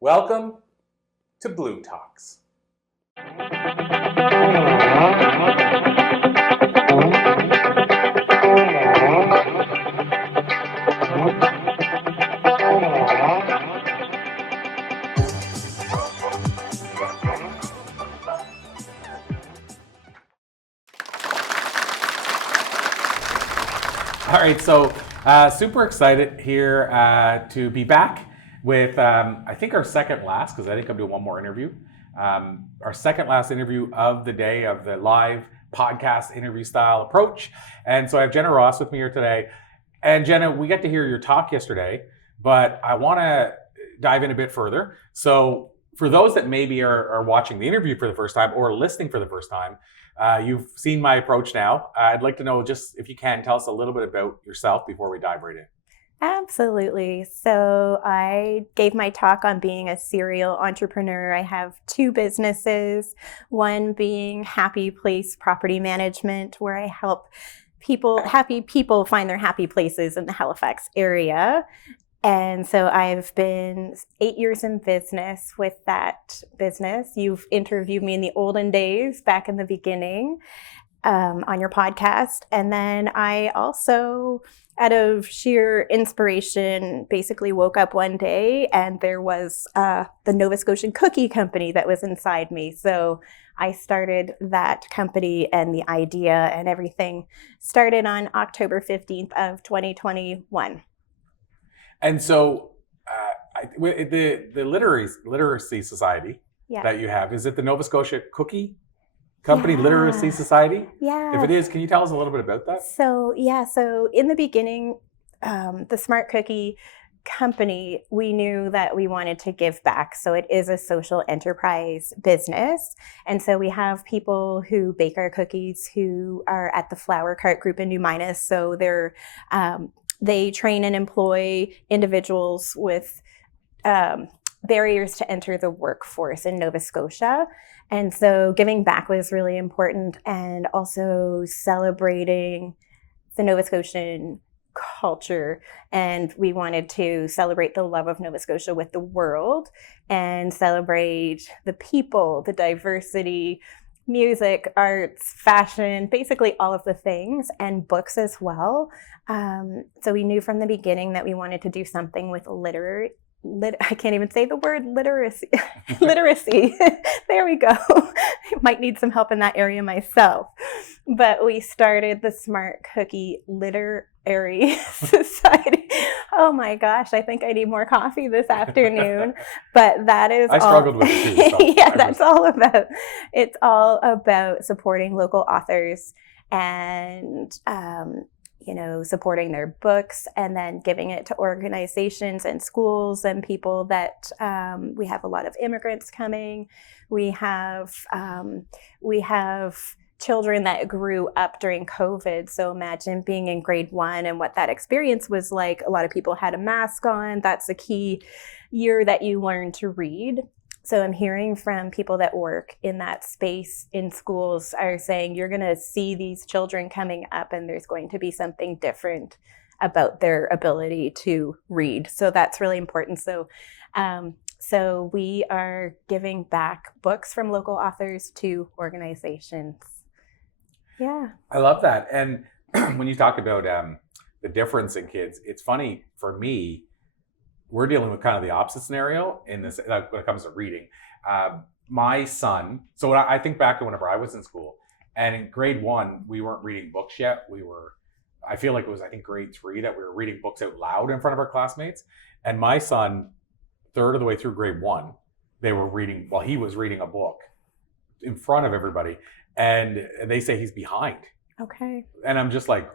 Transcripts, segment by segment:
Welcome to bLU Talks. All right, so super excited here to be back with, I think our second last, because I think I'm doing one more interview, our second last interview of the day of the live podcast interview style approach. And so I have Jenna Ross with me here today. And Jenna, we got to hear your talk yesterday, but I want to dive in a bit further. So for those that maybe are watching the interview for the first time or listening for the first time, you've seen my approach now. I'd like to know, just if you can, tell us a little bit about yourself before we dive right in. Absolutely. So I gave my talk on being a serial entrepreneur. I have two businesses, one being Happy Place Property Management, where I help happy people find their happy places in the Halifax area. And so I've been 8 years in business with that business. You've interviewed me in the olden days, back in the beginning, on your podcast. And then I also, out of sheer inspiration, basically woke up one day and there was the Nova Scotian cookie company that was inside me. So I started that company, and the idea and everything started on October 15th of 2021. And so the literacy society that you have, is it the Nova Scotia Cookie Company Literacy Society? Yeah. If it is, can you tell us a little bit about that? So in the beginning, the Smart Cookie Company, we knew that we wanted to give back. So it is a social enterprise business. And so we have people who bake our cookies who are at the Flower Cart Group in New Minas. So they train and employ individuals with barriers to enter the workforce in Nova Scotia. And so giving back was really important, and also celebrating the Nova Scotian culture. And we wanted to celebrate the love of Nova Scotia with the world and celebrate the people, the diversity, music, arts, fashion, basically all of the things, and books as well. So we knew from the beginning that we wanted to do something with I can't even say the word literacy. Literacy. There we go. Might need some help in that area myself. But we started the Smart Cookie Literary Society. Oh my gosh, I think I need more coffee this afternoon. But that is I struggled with it too. So yeah, that's all about. It's all about supporting local authors and supporting their books, and then giving it to organizations and schools and people that we have a lot of immigrants coming. We have children that grew up during COVID. So imagine being in grade 1 and what that experience was like. A lot of people had a mask on. That's the key year that you learn to read. So I'm hearing from people that work in that space in schools are saying you're going to see these children coming up and there's going to be something different about their ability to read. So that's really important. So we are giving back books from local authors to organizations. Yeah. I love that. And when you talk about the difference in kids, it's funny for me, we're dealing with kind of the opposite scenario in this when it comes to reading. My son, so when I think back to whenever I was in school, and in grade 1, we weren't reading books yet. I feel like it was, grade 3 that we were reading books out loud in front of our classmates. And my son, third of the way through grade 1, he was reading a book in front of everybody. And they say he's behind. Okay. And I'm just like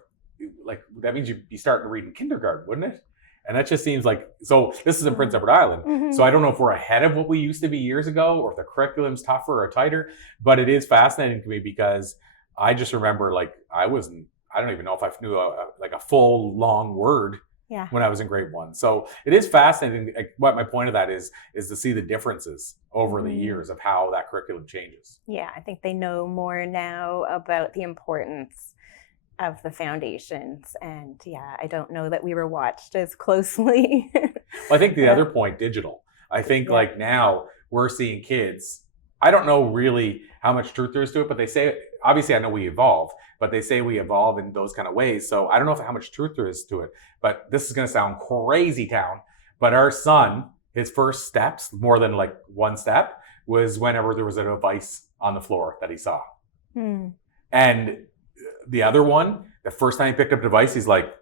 that means you'd be starting to read in kindergarten, wouldn't it? And that just seems like, so this is in Prince Edward Island. Mm-hmm. So I don't know if we're ahead of what we used to be years ago, or if the curriculum's tougher or tighter, but it is fascinating to me because I just remember I don't even know if I knew a full long word when I was in grade 1. So it is fascinating. What my point of that is to see the differences over the years of how that curriculum changes. Yeah, I think they know more now about the importance of the foundations. And I don't know that we were watched as closely. Well, I think the other point, digital. I think like now we're seeing kids. I don't know really how much truth there is to it, but they say, obviously I know we evolve, but they say we evolve in those kind of ways. So I don't know how much truth there is to it, but this is going to sound crazy town. But our son, his first steps, more than like one step, was whenever there was a device on the floor that he saw. And the other one, the first time he picked up a device, he's like,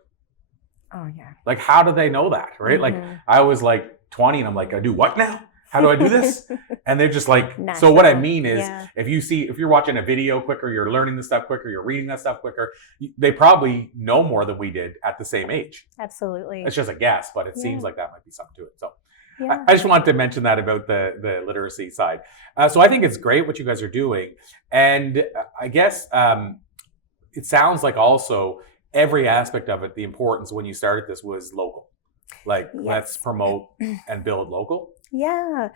oh yeah. Like, how do they know that, right? Like, I was like 20 and I'm like, I do what now? How do I do this? And they're just like, Natural. So what I mean is, if you're watching a video quicker, you're learning the stuff quicker, you're reading that stuff quicker, they probably know more than we did at the same age. Absolutely. It's just a guess, but it seems like that might be something to it. So I just wanted to mention that about the literacy side. So I think it's great what you guys are doing. And I guess it sounds like also every aspect of it, the importance when you started this was local. Like, let's promote and build local. Yeah.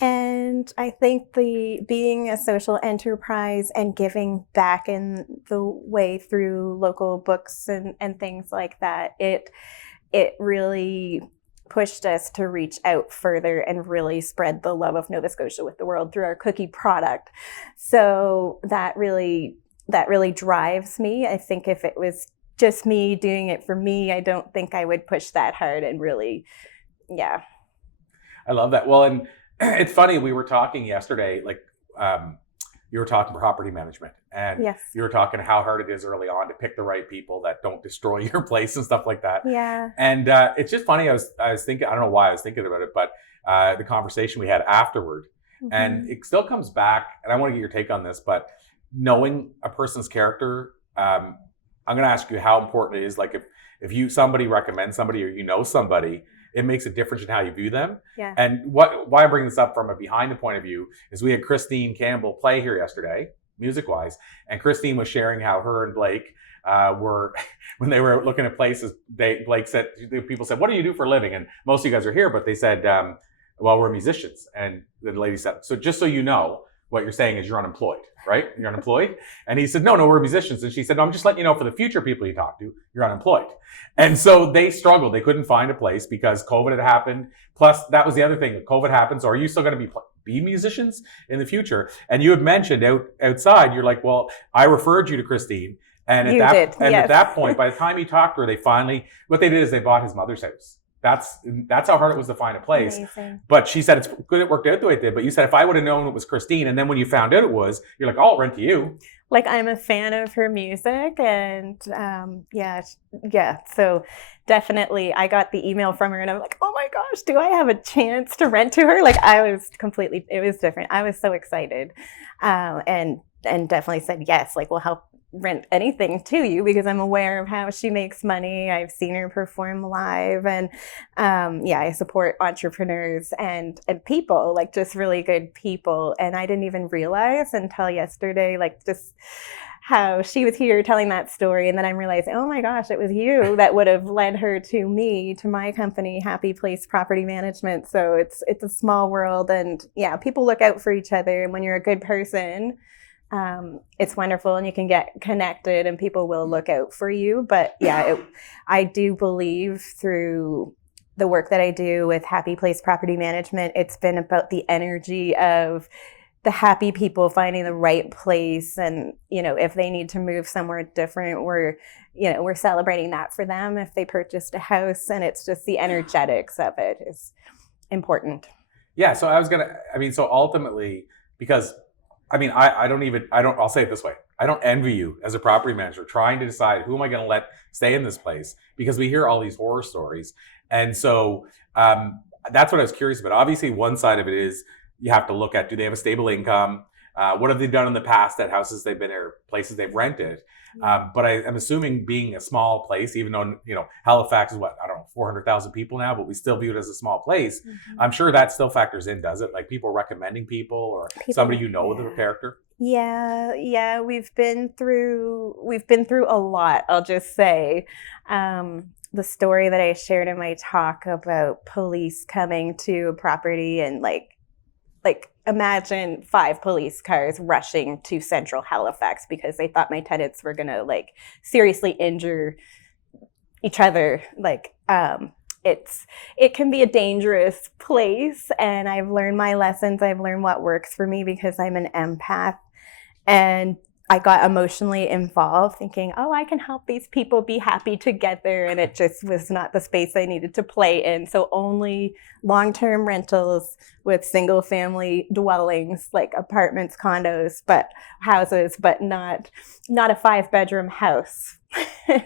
And I think being a social enterprise and giving back in the way through local books and things like that, it really pushed us to reach out further and really spread the love of Nova Scotia with the world through our cookie product. So that really drives me. I think if it was just me doing it for me, I don't think I would push that hard and really, I love that. Well, and it's funny, we were talking yesterday, like you were talking property management and you were talking how hard it is early on to pick the right people that don't destroy your place and stuff like that. Yeah. And it's just funny. I was thinking, I don't know why I was thinking about it, but the conversation we had afterward, and it still comes back, and I want to get your take on this, but knowing a person's character, I'm going to ask you how important it is. Like if somebody recommends somebody or you know somebody, it makes a difference in how you view them. Yeah. And why I bring this up from a behind the point of view is we had Christine Campbell play here yesterday, music-wise, and Christine was sharing how her and Blake were, when they were looking at places, Blake said, people said, what do you do for a living? And most of you guys are here, but they said, well, we're musicians. And the lady said, so just so you know, what you're saying is you're unemployed, right? You're unemployed. And he said, no, we're musicians. And she said, no, I'm just letting you know for the future people you talk to, you're unemployed. And so they struggled. They couldn't find a place because COVID had happened. Plus, that was the other thing. COVID happened. So are you still going to be musicians in the future? And you had mentioned outside, you're like, well, I referred you to Christine. And at that point, by the time you talked to her, what they did is they bought his mother's house. That's how hard it was to find a place. Amazing. But she said it's good it worked out the way it did. But you said if I would have known it was Christine, and then when you found out it was, you're like, I'll rent to you. Like, I'm a fan of her music, and so definitely I got the email from her and I'm like, oh my gosh, do I have a chance to rent to her? Like, it was different. I was so excited, and definitely said yes, like we'll help rent anything to you because I'm aware of how she makes money. I've seen her perform live, and I support entrepreneurs and people, like just really good people. And I didn't even realize until yesterday, like just how she was here telling that story, and then I'm realizing, oh my gosh, it was you that would have led her to me, to my company, Happy Place Property Management. So it's a small world, and people look out for each other, and when you're a good person, it's wonderful, and you can get connected and people will look out for you. But I do believe through the work that I do with Happy Place Property Management, it's been about the energy of the happy people finding the right place. And, if they need to move somewhere different, we're celebrating that for them if they purchased a house. And it's just the energetics of it is important. Yeah. So so ultimately, because I'll say it this way. I don't envy you as a property manager trying to decide who am I going to let stay in this place, because we hear all these horror stories. And so that's what I was curious about. Obviously, one side of it is you have to look at, do they have a stable income? What have they done in the past at houses they've been or places they've rented? But I'm assuming being a small place, even though, Halifax is 400,000 people now, but we still view it as a small place. Mm-hmm. I'm sure that still factors in, does it? Like people recommending people or somebody with a character? Yeah. We've been through a lot, I'll just say. The story that I shared in my talk about police coming to a property and like imagine 5 police cars rushing to central Halifax because they thought my tenants were going to seriously injure each other. it can be a dangerous place, and I've learned my lessons. I've learned what works for me because I'm an empath, and I got emotionally involved thinking, oh, I can help these people be happy together. And it just was not the space I needed to play in. So only long-term rentals with single family dwellings, like apartments, condos, but houses, but not a 5-bedroom house. So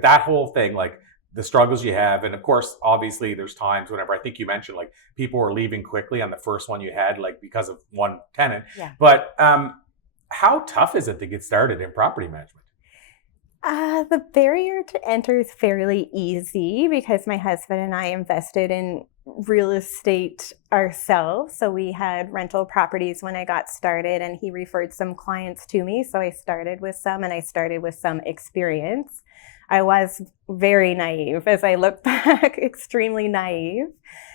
that whole thing, like the struggles you have, and of course, obviously there's times whenever, I think you mentioned, like people were leaving quickly on the first one you had, like because of one tenant. Yeah. But how tough is it to get started in property management? The barrier to enter is fairly easy because my husband and I invested in real estate ourselves. So we had rental properties when I got started, and he referred some clients to me. So I started with some, and I started with some experience. I was very naive as I look back, extremely naive.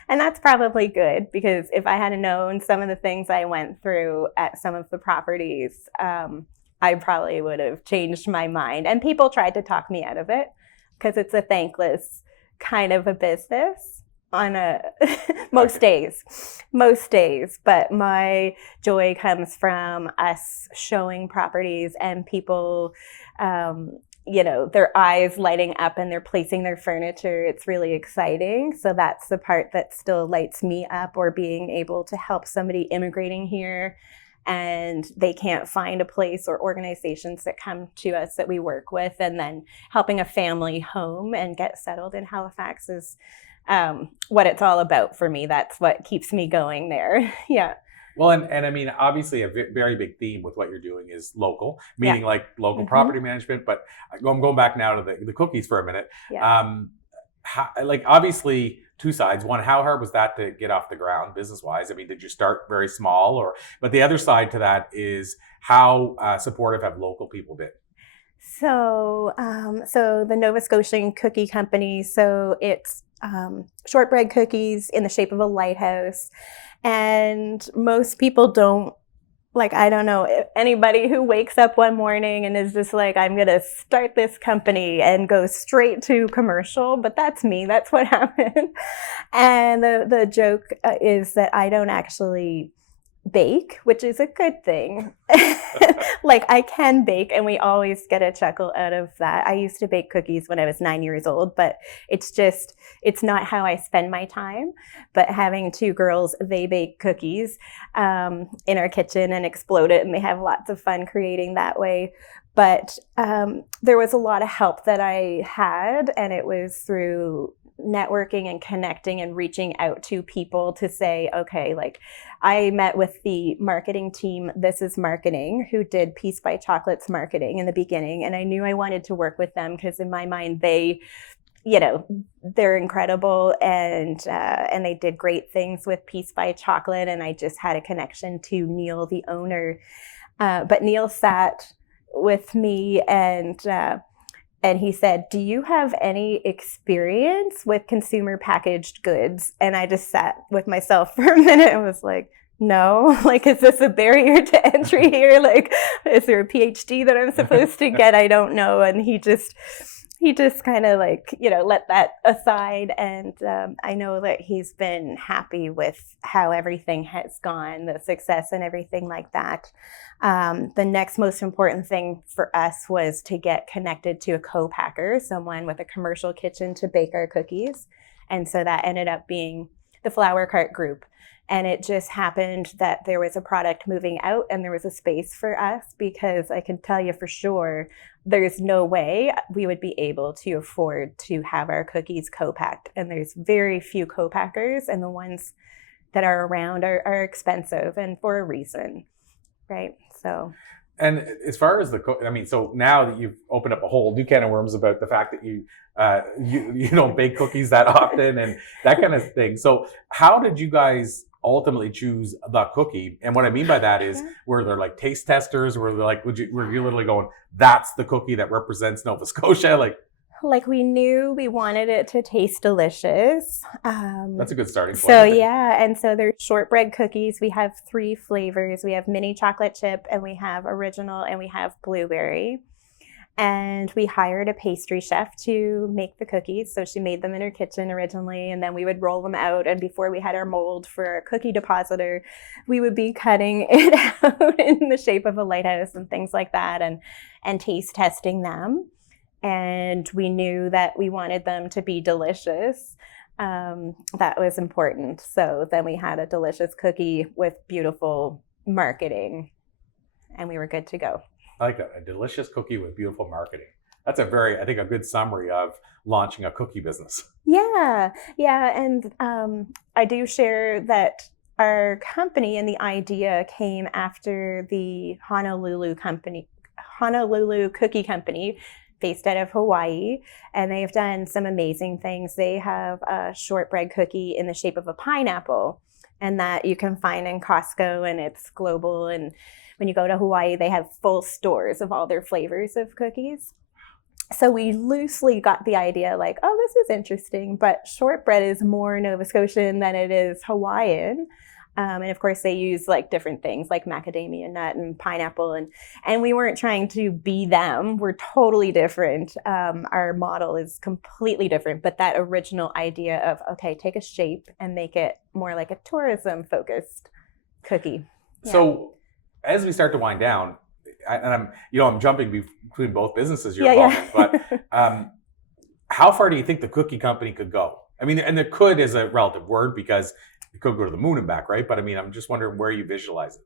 And that's probably good, because if I had known some of the things I went through at some of the properties, I probably would have changed my mind. And people tried to talk me out of it because it's a thankless kind of a business on most days. But my joy comes from us showing properties and people, their eyes lighting up and they're placing their furniture. It's really exciting. So that's the part that still lights me up, or being able to help somebody immigrating here and they can't find a place, or organizations that come to us that we work with, and then helping a family home and get settled in Halifax is what it's all about for me. That's what keeps me going there. Yeah. Well, and I mean, obviously a very big theme with what you're doing is local, meaning like local property management. But I'm going back now to the cookies for a minute. Yeah. Obviously two sides. One, how hard was that to get off the ground business-wise? I mean, did you start very small, but the other side to that is how supportive have local people been? So the Nova Scotian Cookie Company, so it's shortbread cookies in the shape of a lighthouse. And most people don't, I don't know anybody who wakes up one morning and is just like, I'm going to start this company and go straight to commercial. But that's me. That's what happened. And the joke is that I don't actually bake, which is a good thing. I can bake, and we always get a chuckle out of that. I used to bake cookies when I was 9 years old, but it's not how I spend my time. But having two girls, they bake cookies in our kitchen and explode it, and they have lots of fun creating that way. But there was a lot of help that I had, and it was through networking and connecting and reaching out to people to say, okay, I met with the marketing team, This Is Marketing, who did Peace by Chocolate's marketing in the beginning. And I knew I wanted to work with them because in my mind, they're incredible, and they did great things with Peace by Chocolate. And I just had a connection to Neil, the owner. But Neil sat with me and he said, do you have any experience with consumer packaged goods? And I just sat with myself for a minute and was like, no, is this a barrier to entry here? Is there a PhD that I'm supposed to get? I don't know. And he just kind of let that aside. And I know that he's been happy with how everything has gone, the success and everything like that. The next most important thing for us was to get connected to a co-packer, someone with a commercial kitchen to bake our cookies. And so that ended up being the Flower Cart Group. And it just happened that there was a product moving out and there was a space for us, because I can tell you for sure, there's no way we would be able to afford to have our cookies co-packed. And there's very few co-packers, and the ones that are around are expensive, and for a reason, right? So. And as far as so now that you've opened up a whole new can of worms about the fact that you don't bake cookies that often and that kind of thing. So how did you guys ultimately choose the cookie? And what I mean by that is, were there taste testers? Were you literally going, that's the cookie that represents Nova Scotia? We knew we wanted it to taste delicious. That's a good starting point. So yeah, and so there's shortbread cookies. We have 3 flavors. We have mini chocolate chip, and we have original, and we have blueberry. And we hired a pastry chef to make the cookies. So she made them in her kitchen originally, and then we would roll them out. And before we had our mold for our cookie depositor, we would be cutting it out in the shape of a lighthouse and things like that, and taste testing them. And we knew that we wanted them to be delicious. That was important. So then we had a delicious cookie with beautiful marketing, and we were good to go. I like that. A delicious cookie with beautiful marketing. That's I think, a good summary of launching a cookie business. Yeah. And I do share that our company and the idea came after the Honolulu Cookie Company, based out of Hawaii, and they've done some amazing things. They have a shortbread cookie in the shape of a pineapple, and that you can find in Costco, and it's global. And when you go to Hawaii, they have full stores of all their flavors of cookies. So we loosely got the idea like, oh, this is interesting, but shortbread is more Nova Scotian than it is Hawaiian. And of course, they use like different things like macadamia nut and pineapple. And we weren't trying to be them. We're totally different. Our model is completely different. But that original idea of, okay, take a shape and make it more like a tourism focused cookie. Yeah. So as we start to wind down, I'm jumping between both businesses you're involved in, but how far do you think the cookie company could go? I mean, and the could is a relative word because it could go to the moon and back, right? But I mean, I'm just wondering where you visualize it.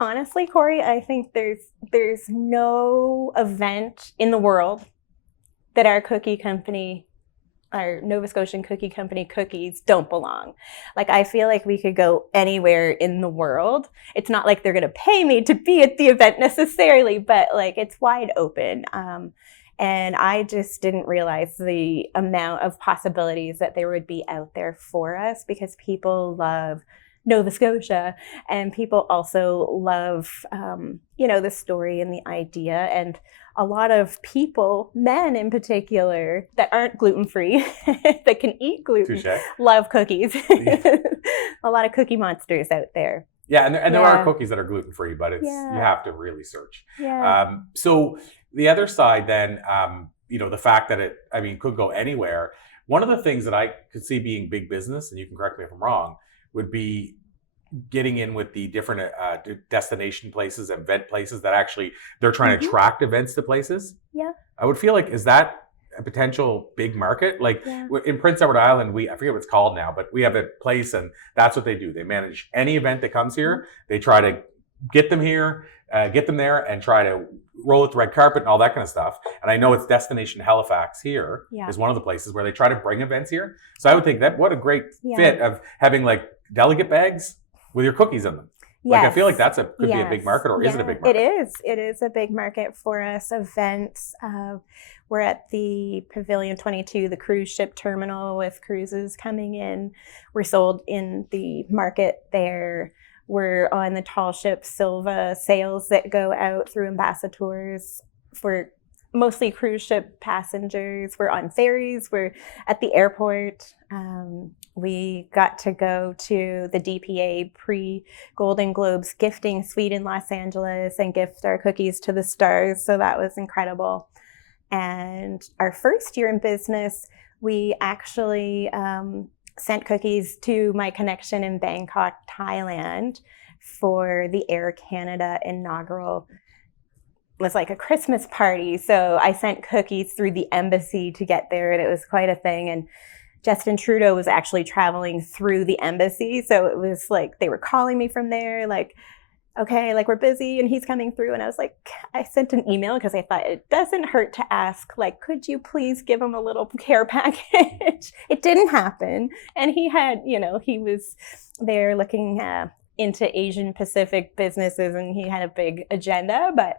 Honestly, Corey, I think there's no event in the world that our cookie company, our Nova Scotian Cookie Company cookies don't belong. Like, I feel like we could go anywhere in the world. It's not like they're going to pay me to be at the event necessarily, but like it's wide open. And I just didn't realize the amount of possibilities that there would be out there for us, because people love Nova Scotia, and people also love, the story and the idea. And a lot of people, men in particular, that aren't gluten-free, that can eat gluten, Touché. love cookies. A lot of cookie monsters out there. Yeah, and there are cookies that are gluten-free, but you have to really search. Yeah. So the other side then, the fact that it could go anywhere. One of the things that I could see being big business, and you can correct me if I'm wrong, would be getting in with the different destination places, event places that actually they're trying to attract events to places. Yeah. I would feel like, is that a potential big market? Like in Prince Edward Island, I forget what it's called now, but we have a place and that's what they do. They manage any event that comes here. They try to get them here, get them there, and try to roll it the red carpet and all that kind of stuff. And I know it's Destination Halifax here is one of the places where they try to bring events here. So I would think that what a great fit of having like delegate bags with your cookies in them. Like, I feel like could be a big market, or is it a big market? It is a big market for us. Events. We're at the Pavilion 22, the cruise ship terminal with cruises coming in. We're sold in the market there. We're on the tall ship Silva sales that go out through ambassadors for mostly cruise ship passengers. We're on ferries. We're at the airport. We got to go to the DPA pre-Golden Globes gifting suite in Los Angeles and gift our cookies to the stars. So that was incredible. And our first year in business, we actually sent cookies to my connection in Bangkok, Thailand for the Air Canada inaugural. It was like a Christmas party. So I sent cookies through the embassy to get there, and it was quite a thing. And Justin Trudeau was actually traveling through the embassy. So it was like they were calling me from there, like, okay, like we're busy and he's coming through. And I was like, I sent an email because I thought it doesn't hurt to ask, like, could you please give him a little care package? It didn't happen. And he had, he was there looking into Asian Pacific businesses, and he had a big agenda. But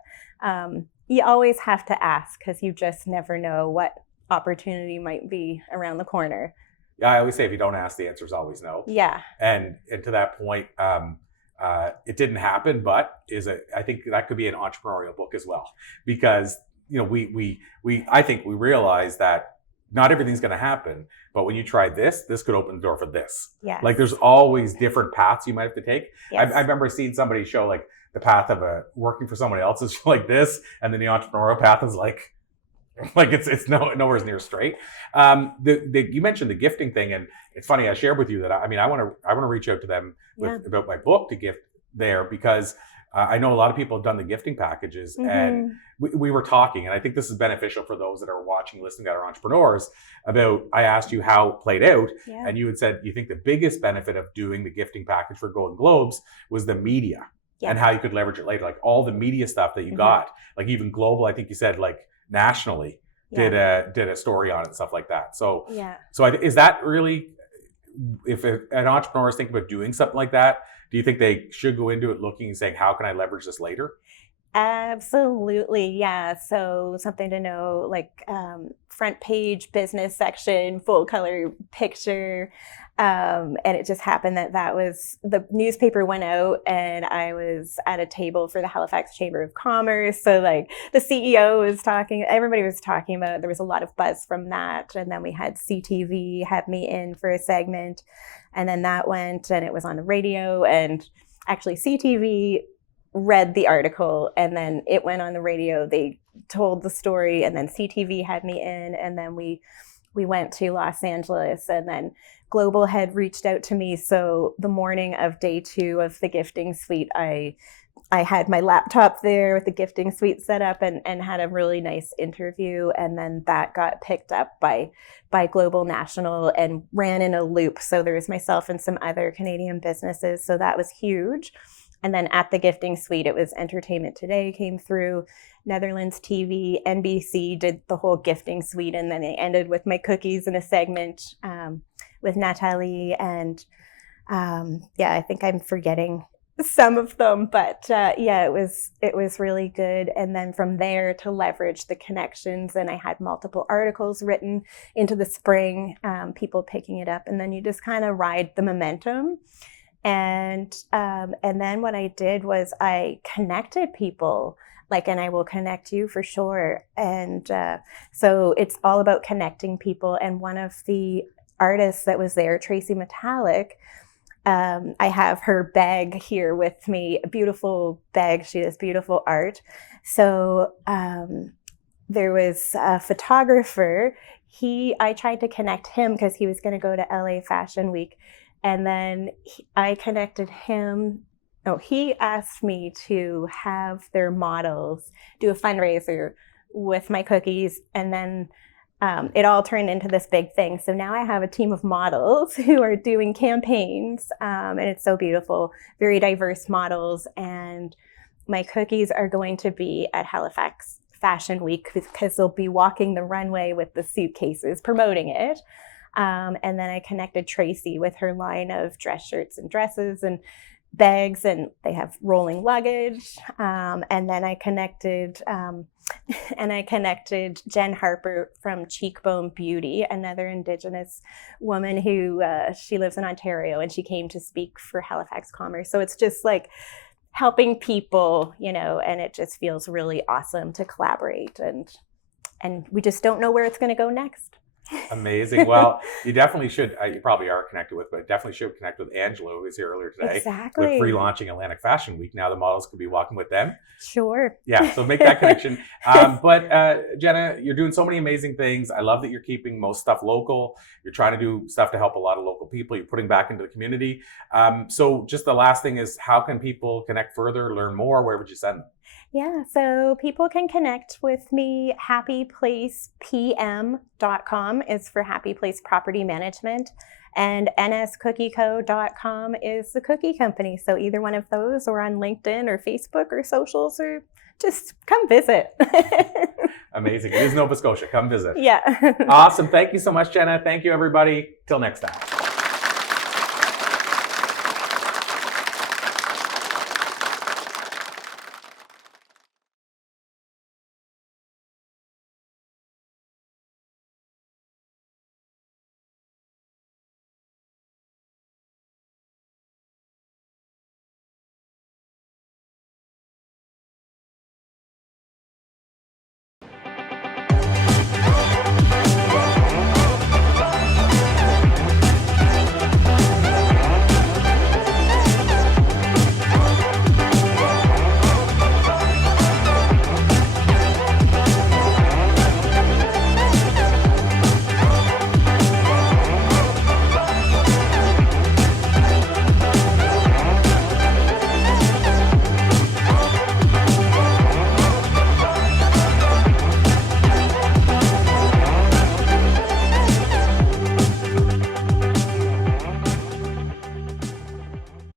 you always have to ask, because you just never know what opportunity might be around the corner. Yeah, I always say if you don't ask, the answer is always no. Yeah. And to that point, it didn't happen, but I think that could be an entrepreneurial book as well, because I think we realize that not everything's going to happen, but when you try this could open the door for this. Yeah. Like there's always different paths you might have to take. Yes. I remember seeing somebody show like the path of working for somebody else is like this, and then the entrepreneurial path is like Like it's nowhere near straight. You mentioned the gifting thing, and it's funny. I shared with you that I want to reach out to them about my book to gift there, because I know a lot of people have done the gifting packages, and we were talking, and I think this is beneficial for those that are watching, listening, that are entrepreneurs. I asked you how it played out, and you had said you think the biggest benefit of doing the gifting package for Golden Globes was the media and how you could leverage it later, like all the media stuff that you got, like even global. I think you said like nationally did a story on it and stuff like that. So is that really, if an entrepreneur is thinking about doing something like that, do you think they should go into it looking and saying, how can I leverage this later? Absolutely, yeah. So something to know, like front page business section, full color picture. And it just happened that was, the newspaper went out and I was at a table for the Halifax Chamber of Commerce. So like the CEO was talking, everybody was talking about, there was a lot of buzz from that. And then we had CTV had me in for a segment, and then that went and it was on the radio, and actually CTV read the article and then it went on the radio. They told the story, and then CTV had me in, and then we went to Los Angeles, and then Global had reached out to me. So the morning of day 2 of the gifting suite, I had my laptop there with the gifting suite set up and had a really nice interview. And then that got picked up by Global National and ran in a loop. So there was myself and some other Canadian businesses. So that was huge. And then at the gifting suite, it was Entertainment Today came through, Netherlands TV, NBC did the whole gifting suite. And then it ended with my cookies in a segment with Natalie. And I think I'm forgetting some of them, but it was really good. And then from there to leverage the connections, and I had multiple articles written into the spring, people picking it up, and then you just kind of ride the momentum. And then what I did was I connected people, and I will connect you for sure. And so it's all about connecting people. And one of the artists that was there, Tracy Metallic, I have her bag here with me, a beautiful bag. She does beautiful art. So there was a photographer. I tried to connect him because he was going to go to LA Fashion Week. And then I connected him. He asked me to have their models do a fundraiser with my cookies. And then it all turned into this big thing. So now I have a team of models who are doing campaigns, and it's so beautiful, very diverse models. And my cookies are going to be at Halifax Fashion Week because they'll be walking the runway with the suitcases promoting it. And then I connected Tracy with her line of dress shirts and dresses and bags, and they have rolling luggage. And then I connected Jen Harper from Cheekbone Beauty, another Indigenous woman who she lives in Ontario, and she came to speak for Halifax Commerce. So it's just like helping people, and it just feels really awesome to collaborate, and we just don't know where it's going to go next. Amazing. Well, you definitely should, you probably are connected with, but definitely should connect with Angela, who was here earlier today. Exactly. With pre-launching Atlantic Fashion Week. Now the models could be walking with them. Sure. Yeah, so make that connection. But Jenna, you're doing so many amazing things. I love that you're keeping most stuff local. You're trying to do stuff to help a lot of local people. You're putting back into the community. So just the last thing is, how can people connect further, learn more? Where would you send them? Yeah, so people can connect with me. happyplacepm.com is for Happy Place Property Management, and nscookieco.com is the cookie company. So either one of those, or on LinkedIn or Facebook or socials, or just come visit. Amazing. It is Nova Scotia. Come visit. Yeah. Awesome. Thank you so much, Jenna. Thank you, everybody. Till next time.